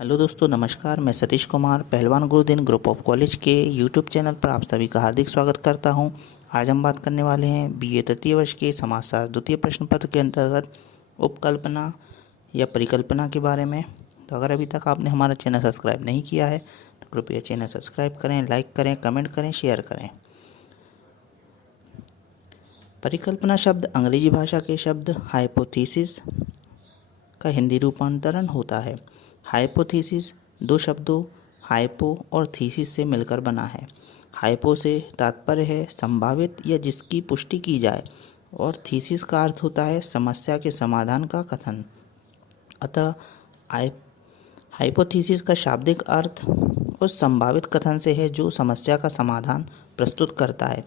Hello दोस्तों, नमस्कार। मैं सतीश कुमार पहलवान गुरुदिन ग्रुप ऑफ कॉलेज के यूट्यूब चैनल पर आप सभी का हार्दिक स्वागत करता हूं। आज हम बात करने वाले हैं बीए तृतीय वर्ष के समाजशास्त्र द्वितीय प्रश्न पत्र के अंतर्गत उपकल्पना या परिकल्पना के बारे में। तो अगर अभी तक आपने हमारा चैनल सब्सक्राइब नहीं किया है तो कृपया चैनल सब्सक्राइब करें, लाइक करें, कमेंट करें, शेयर करें। परिकल्पना शब्द अंग्रेजी भाषा के शब्द हाइपोथेसिस का हिंदी रूपांतरण होता है। हाइपोथेसिस दो शब्दों हाइपो और थीसिस से मिलकर बना है। हाइपो से तात्पर्य है संभावित या जिसकी पुष्टि की जाए, और थीसिस का अर्थ होता है समस्या के समाधान का कथन। अतः हाइपोथेसिस का शाब्दिक अर्थ उस संभावित कथन से है जो समस्या का समाधान प्रस्तुत करता है।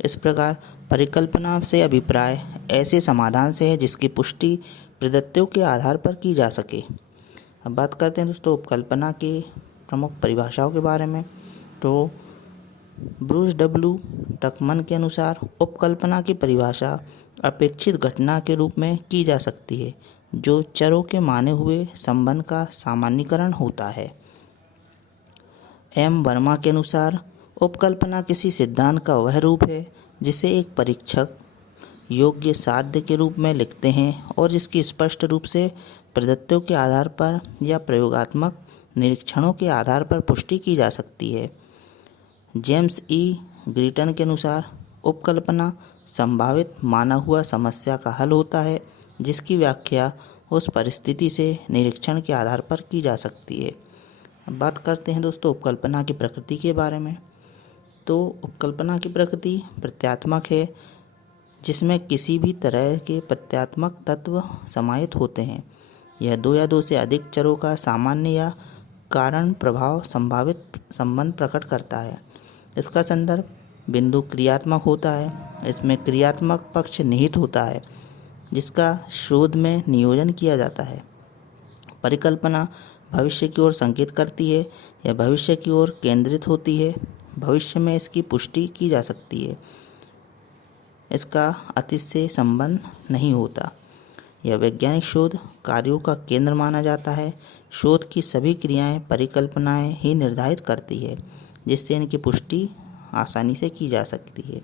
इस प्रकार परिकल्पना से अभिप्राय ऐसे समाधान से है जिसकी पुष्टि प्रदत्तों के आधार पर की जा सके। अब बात करते हैं दोस्तों उपकल्पना के प्रमुख परिभाषाओं के बारे में। तो ब्रूस डब्ल्यू टकमन के अनुसार उपकल्पना की परिभाषा अपेक्षित घटना के रूप में की जा सकती है जो चरों के माने हुए संबंध का सामान्यीकरण होता है। एम वर्मा के अनुसार उपकल्पना किसी सिद्धांत का वह रूप है जिसे एक परीक्षक योग्य साध्य के रूप में लिखते हैं और जिसकी स्पष्ट रूप से प्रदत्तों के आधार पर या प्रयोगात्मक निरीक्षणों के आधार पर पुष्टि की जा सकती है। जेम्स ई ग्रीटन के अनुसार उपकल्पना संभावित माना हुआ समस्या का हल होता है जिसकी व्याख्या उस परिस्थिति से निरीक्षण के आधार पर की जा सकती है। अब बात करते हैं दोस्तों उपकल्पना की प्रकृति के बारे में। तो उपकल्पना की प्रकृति प्रत्यात्मक है जिसमें किसी भी तरह के प्रत्यात्मक तत्व समाहित होते हैं। यह दो या दो से अधिक चरों का सामान्य या कारण प्रभाव संभावित संबंध प्रकट करता है। इसका संदर्भ बिंदु क्रियात्मक होता है। इसमें क्रियात्मक पक्ष निहित होता है जिसका शोध में नियोजन किया जाता है। परिकल्पना भविष्य की ओर संकेत करती है। यह भविष्य की ओर केंद्रित होती है। भविष्य में इसकी पुष्टि की जा सकती है। इसका अतीत से संबंध नहीं होता। यह वैज्ञानिक शोध कार्यों का केंद्र माना जाता है। शोध की सभी क्रियाएं परिकल्पनाएं ही निर्धारित करती है जिससे इनकी पुष्टि आसानी से की जा सकती है।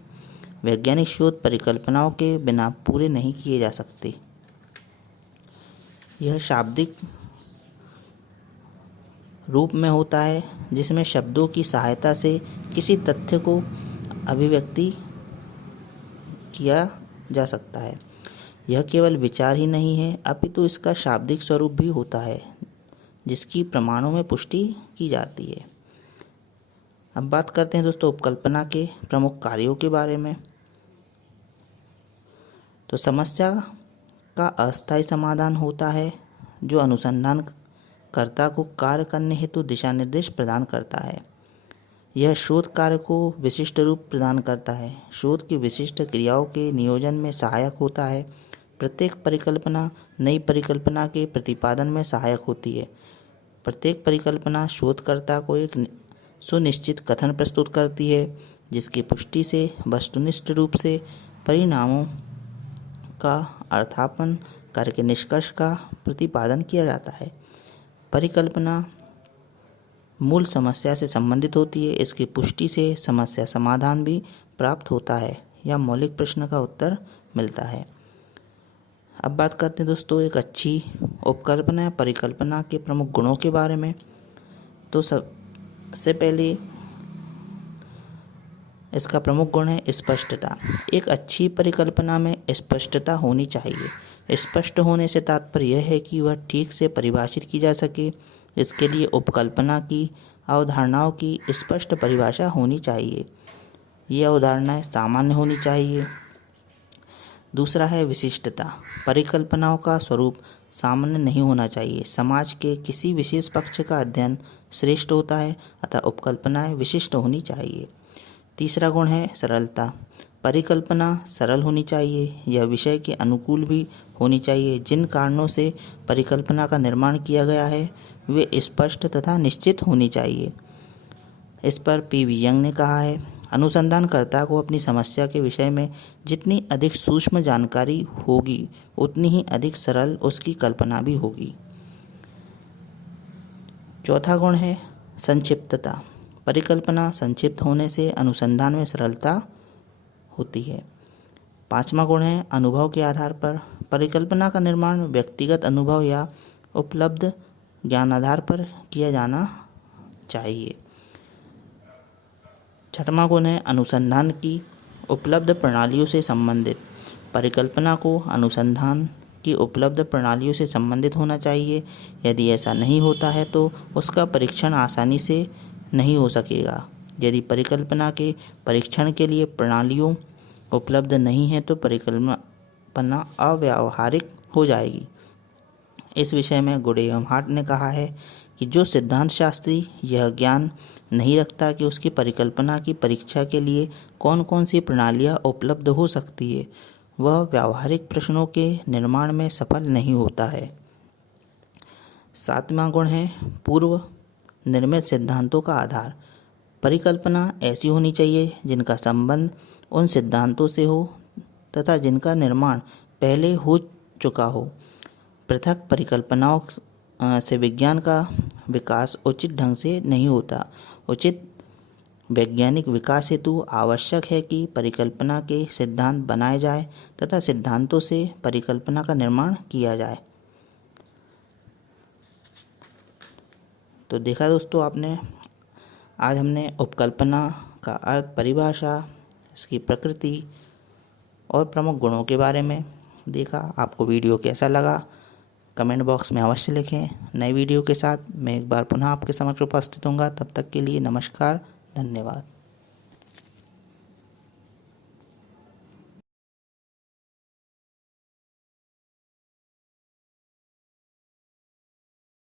वैज्ञानिक शोध परिकल्पनाओं के बिना पूरे नहीं किए जा सकते। यह शाब्दिक रूप में होता है जिसमें शब्दों की सहायता से किसी तथ्य को अभिव्यक्ति किया जा सकता है। यह केवल विचार ही नहीं है अपितु इसका शाब्दिक स्वरूप भी होता है जिसकी प्रमाणों में पुष्टि की जाती है। अब बात करते हैं दोस्तों उपकल्पना के प्रमुख कार्यों के बारे में। तो समस्या का अस्थायी समाधान होता है जो अनुसंधानकर्ता को कार्य करने हेतु दिशा निर्देश प्रदान करता है। यह शोध कार्य को विशिष्ट रूप प्रदान करता है। शोध की विशिष्ट क्रियाओं के नियोजन में सहायक होता है। प्रत्येक परिकल्पना नई परिकल्पना के प्रतिपादन में सहायक होती है। प्रत्येक परिकल्पना शोधकर्ता को एक सुनिश्चित कथन प्रस्तुत करती है जिसकी पुष्टि से वस्तुनिष्ठ रूप से परिणामों का अर्थापन करके निष्कर्ष का प्रतिपादन किया जाता है। परिकल्पना मूल समस्या से संबंधित होती है। इसकी पुष्टि से समस्या समाधान भी प्राप्त होता है या मौलिक प्रश्न का उत्तर मिलता है। अब बात करते हैं दोस्तों एक अच्छी उपकल्पना या परिकल्पना के प्रमुख गुणों के बारे में। तो सबसे पहले इसका प्रमुख गुण है स्पष्टता। एक अच्छी परिकल्पना में स्पष्टता होनी चाहिए। स्पष्ट होने से तात्पर्य यह है कि वह ठीक से परिभाषित की जा सके। इसके लिए उपकल्पना की अवधारणाओं की स्पष्ट परिभाषा होनी चाहिए। ये अवधारणाएं सामान्य होनी चाहिए। दूसरा है विशिष्टता। परिकल्पनाओं का स्वरूप सामान्य नहीं होना चाहिए। समाज के किसी विशेष पक्ष का अध्ययन श्रेष्ठ होता है, अतः उपकल्पनाएं विशिष्ट होनी चाहिए। तीसरा गुण है सरलता। परिकल्पना सरल होनी चाहिए। यह विषय के अनुकूल भी होनी चाहिए। जिन कारणों से परिकल्पना का निर्माण किया गया है वे स्पष्ट तथा निश्चित होनी चाहिए। इस पर पी.वी. यंग ने कहा है, अनुसंधानकर्ता को अपनी समस्या के विषय में जितनी अधिक सूक्ष्म जानकारी होगी उतनी ही अधिक सरल उसकी कल्पना भी होगी। चौथा गुण है संक्षिप्तता। परिकल्पना संक्षिप्त होने से अनुसंधान में सरलता होती है। पांचवा गुण है अनुभव के आधार पर। परिकल्पना का निर्माण व्यक्तिगत अनुभव या उपलब्ध ज्ञान आधार पर किया जाना चाहिए। छठवां गुण है अनुसंधान की उपलब्ध प्रणालियों से संबंधित। परिकल्पना को अनुसंधान की उपलब्ध प्रणालियों से संबंधित होना चाहिए। यदि ऐसा नहीं होता है तो उसका परीक्षण आसानी से नहीं हो सकेगा। यदि परिकल्पना के परीक्षण के लिए प्रणालियों उपलब्ध नहीं है तो परिकल्पना अव्यावहारिक हो जाएगी। इस विषय में गुड एवं हार्ट ने कहा है कि जो सिद्धांत शास्त्री यह ज्ञान नहीं रखता कि उसकी परिकल्पना की परीक्षा के लिए कौन कौन सी प्रणालियाँ उपलब्ध हो सकती है, वह व्यावहारिक प्रश्नों के निर्माण में सफल नहीं होता है। सातवां गुण है पूर्व निर्मित सिद्धांतों का आधार। परिकल्पना ऐसी होनी चाहिए जिनका संबंध उन सिद्धांतों से हो तथा जिनका निर्माण पहले हो चुका हो। पृथक परिकल्पनाओं से विज्ञान का विकास उचित ढंग से नहीं होता। उचित वैज्ञानिक विकास हेतु आवश्यक है कि परिकल्पना के सिद्धांत बनाए जाए तथा सिद्धांतों से परिकल्पना का निर्माण किया जाए। तो देखा दोस्तों आपने, आज हमने उपकल्पना का अर्थ, परिभाषा, इसकी प्रकृति और प्रमुख गुणों के बारे में देखा। आपको वीडियो कैसा लगा कमेंट बॉक्स में अवश्य लिखें। नई वीडियो के साथ मैं एक बार पुनः आपके समक्ष उपस्थित होऊंगा। तब तक के लिए नमस्कार, धन्यवाद।